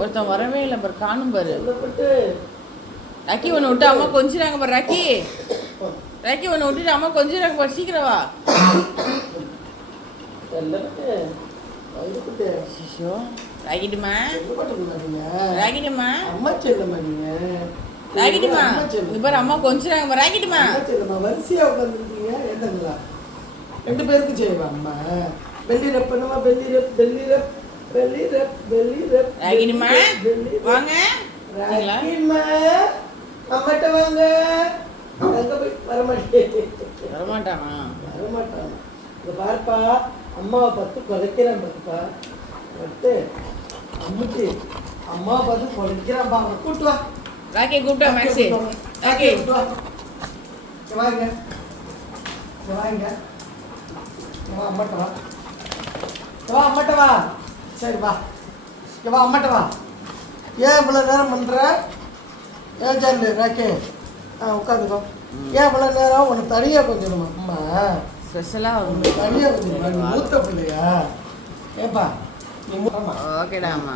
ஒருத்தன் வரவே இல்லை பாரு, காணும் பாரு. ராக்கி ஒன்று விட்டு அம்மா கொஞ்சிறாங்க பாரு. ராக்கி ராக்கி ஒன்று விட்டுட்டு அம்மா கொஞ்சிறாங்க பாரு. சீக்கிரம் வா. ராக்கிட்டுமா ராக்கிட்டுமா அம்மா செல்லம்மா நீங்க ராக்கிட்டுமா இது பாரு அம்மா கொஞ்சிறாங்க பாரு. ராக்கிட்டுமா வரிசையா உட்காந்துருக்கீங்க. ஏந்தங்களா 2 பேருக்கு செய்வா அம்மா. பெல்லி ரப் பண்ணுவா. பெல்லி ரப் பெல்லி ரப் பெல்லி ரப் பெல்லி ரப். ராக்கிட்டுமா வாங்க. ராக்கிமா அம்மாட்ட வாங்க. அங்க போய் வரமாட்டேன். வரமாட்டானா? வரமாட்டானா? இங்க பாருப்பா, அம்மாவை பார்த்து குலைக்கிறான் பாருப்பா. வட்டு அம்முச்சி அம்மாவை பார்த்து குலைக்கிறான் பா. கூட்டு வா. ராக்கி கூப்பிட்டா மேக்ஸி. ராக்கி கூட்டு வா. வாங்க வாங்க வா. அம்மாட்ட வா. வா அம்மாட்ட வா. சரி வா. வா அம்மாட்ட வா. ஏன் இவ்வளோ நேரம் பண்ணுற? ஏன் சார்லு ராக்கே உட்காந்துக்கோ. ஏன் இவ்வளோ நேரம்? உனக்கு தனியாக கொஞ்சம் அம்மா ஸ்பெஷலாக தனியாக கொஞ்சம் மூத்த பிள்ளையா? ஏப்பா நீ ஓகேடா அம்மா.